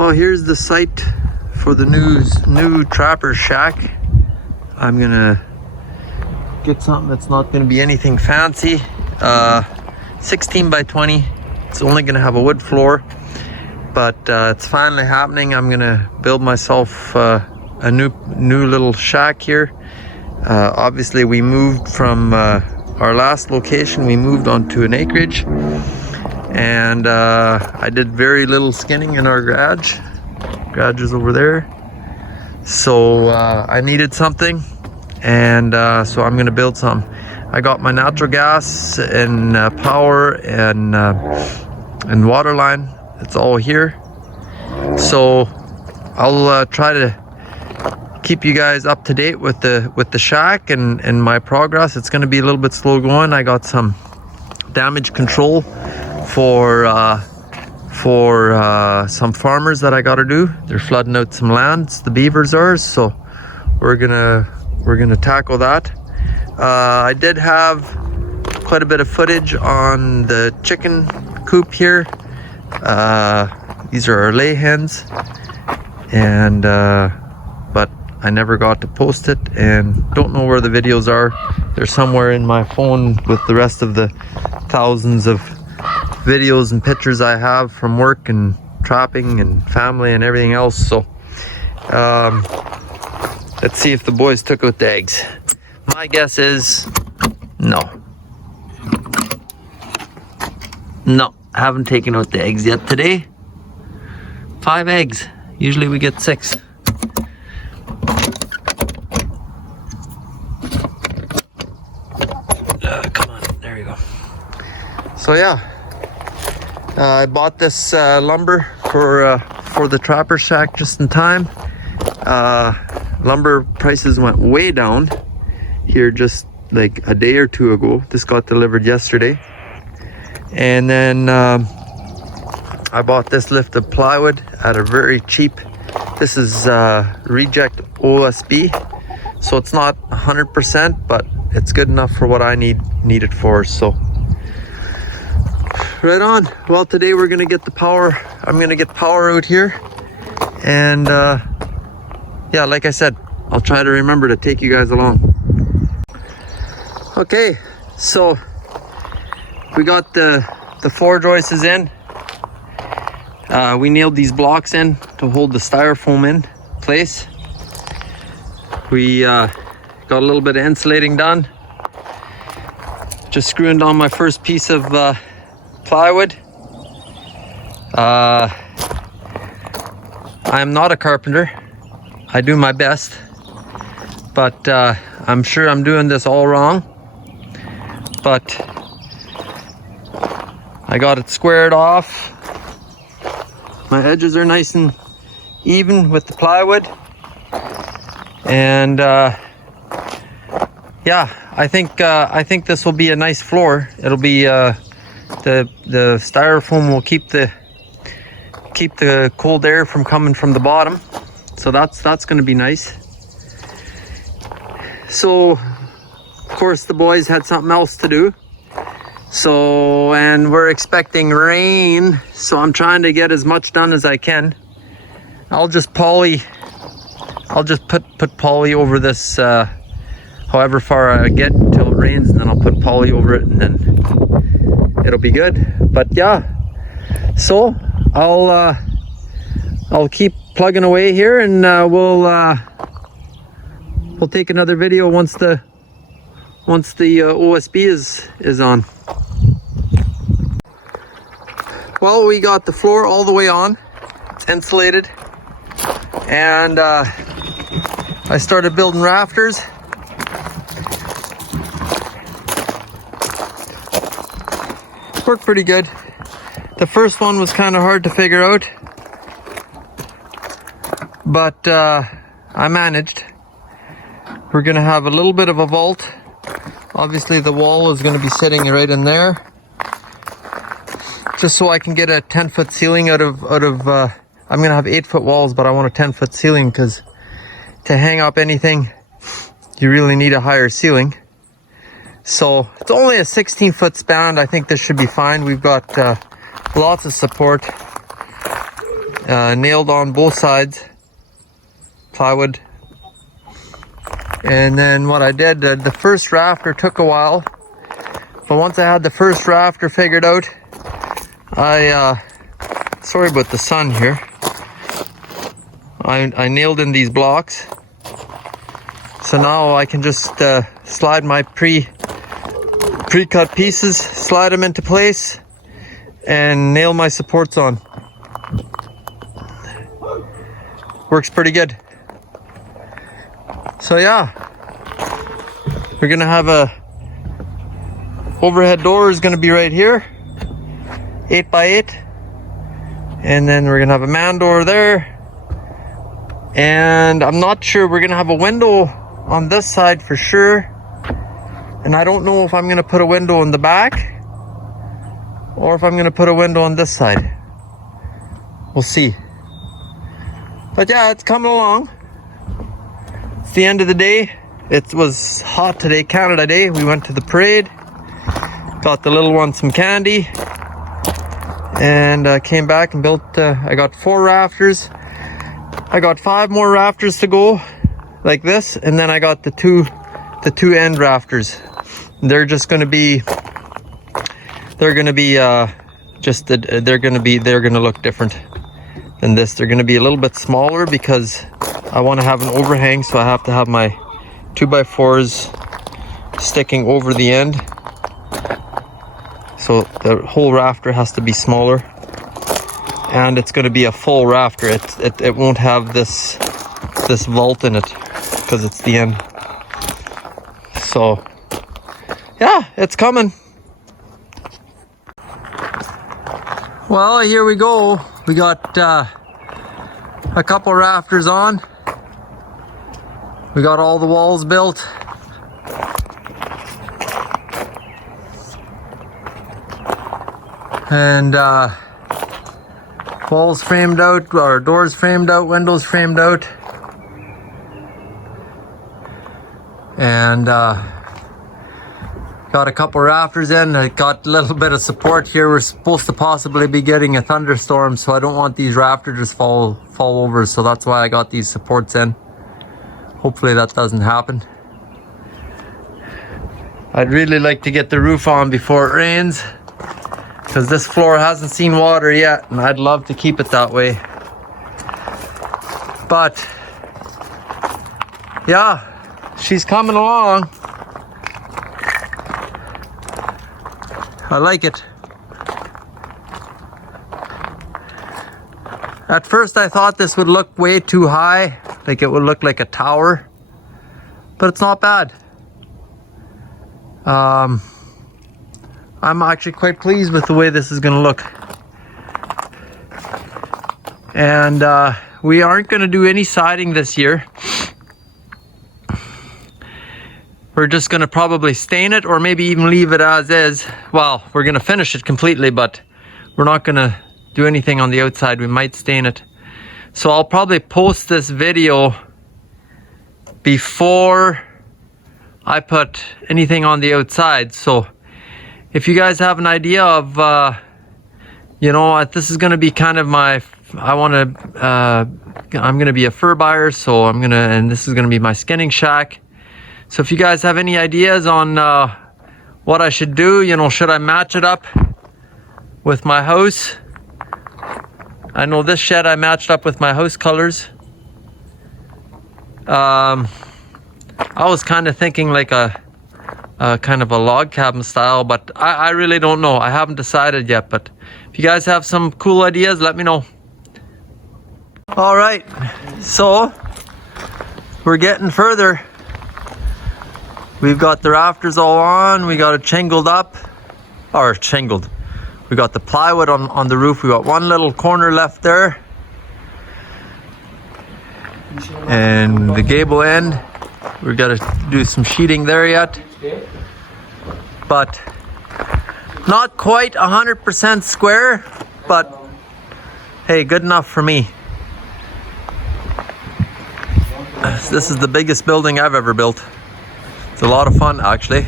Well, here's the site for the new trapper shack. I'm gonna get something that's not gonna be anything fancy. 16 by 20. It's only gonna have a wood floor, but it's finally happening. I'm gonna build myself a new little shack here. Obviously, we moved from our last location. We moved onto an acreage, and I did very little skinning in our garage. Garage is over there. So I needed something, and so I'm gonna build some. I got my natural gas and power and water line. It's all here. So I'll try to keep you guys up to date with the shack and my progress. It's going to be a little bit slow going. I got some damage control for some farmers that I got to do. They're flooding out some lands. The beavers are, so we're gonna tackle that. I did have quite a bit of footage on the chicken coop here. These are our lay hens, and but I never got to post it, and don't know where the videos are. They're somewhere in my phone with the rest of the thousands of videos and pictures I have from work and trapping and family and everything else. So let's see if the boys took out the eggs. My guess is no, haven't taken out the eggs yet today. 5 eggs, usually we get 6. Come on, there you go. So yeah, I bought this lumber for the trapper shack just in time. Lumber prices went way down here just like a day or two ago. This got delivered yesterday. And then I bought this lift of plywood at a very cheap. This is reject OSB, so it's not 100%, but it's good enough for what I need it for. So right on. Well, today we're gonna get the power. I'm gonna get power out here, and yeah, like I said, I'll try to remember to take you guys along. Okay, so we got the floor joists in. We nailed these blocks in to hold the styrofoam in place. We got a little bit of insulating done. Just screwing on my first piece of plywood. I'm not a carpenter. I do my best, but I'm sure I'm doing this all wrong. But I got it squared off. My edges are nice and even with the plywood, and yeah, I think this will be a nice floor. It'll be the styrofoam will keep the cold air from coming from the bottom, so that's going to be nice. So of course the boys had something else to do. So, and we're expecting rain, so I'm trying to get as much done as I can. I'll just put poly over this however far I get until it rains, and then I'll put poly over it, and then it'll be good. But yeah, so I'll keep plugging away here, and we'll take another video once the OSB is on. Well, we got the floor all the way on. It's insulated, and I started building rafters. Worked pretty good. The first one was kind of hard to figure out, but I managed. We're gonna have a little bit of a vault. Obviously the wall is going to be sitting right in there, just so I can get a 10-foot ceiling out of I'm going to have 8-foot walls, but I want a 10-foot ceiling, because to hang up anything you really need a higher ceiling. So it's only a 16-foot span. I think this should be fine. We've got lots of support, nailed on both sides, plywood. And then what I did, the first rafter took a while, but once I had the first rafter figured out, sorry about the sun here, I nailed in these blocks. So now I can just slide my pre-cut pieces, slide them into place, and nail my supports on. Works pretty good. So yeah, we're gonna have a overhead door is gonna be right here, 8x8, and then we're gonna have a man door there, and I'm not sure, we're gonna have a window on this side for sure, and I don't know if I'm gonna put a window in the back or if I'm gonna put a window on this side. We'll see. But yeah, it's coming along. It's the end of the day. It was hot today, Canada Day. We went to the parade, got the little one some candy, and came back and built, I got 4 rafters. I got 5 more rafters to go, like this, and then I got the two end rafters. They're just gonna be, they're gonna look different than this. They're gonna be a little bit smaller because I want to have an overhang, so I have to have my 2x4s sticking over the end. So the whole rafter has to be smaller, and it's going to be a full rafter. It won't have this vault in it because it's the end. So yeah, it's coming. Well, here we go. We got a couple rafters on. We got all the walls built. And walls framed out, or doors framed out, windows framed out. And got a couple rafters in. I got a little bit of support here. We're supposed to possibly be getting a thunderstorm, so I don't want these rafters to fall over, so that's why I got these supports in. Hopefully that doesn't happen. I'd really like to get the roof on before it rains, because this floor hasn't seen water yet, and I'd love to keep it that way. But yeah, she's coming along. I like it. At first I thought this would look way too high, like it would look like a tower, but it's not bad. I'm actually quite pleased with the way this is gonna look. And we aren't gonna do any siding this year. We're just gonna probably stain it, or maybe even leave it as is. Well, we're gonna finish it completely, but we're not gonna do anything on the outside. We might stain it. So I'll probably post this video before I put anything on the outside. So if you guys have an idea of, you know, this is gonna be kind of my, I'm gonna be a fur buyer, so and this is gonna be my skinning shack. So if you guys have any ideas on what I should do, you know, should I match it up with my house? I know this shed I matched up with my house colors. I was kind of thinking like a kind of a log cabin style, but I really don't know. I haven't decided yet, but if you guys have some cool ideas, let me know. All right, so we're getting further. We've got the rafters all on. We got it shingled up, or shingled. We got the plywood on the roof. We got one little corner left there. And the gable end, we've got to do some sheeting there yet. But not quite 100% square, but hey, good enough for me. This is the biggest building I've ever built. It's a lot of fun, actually.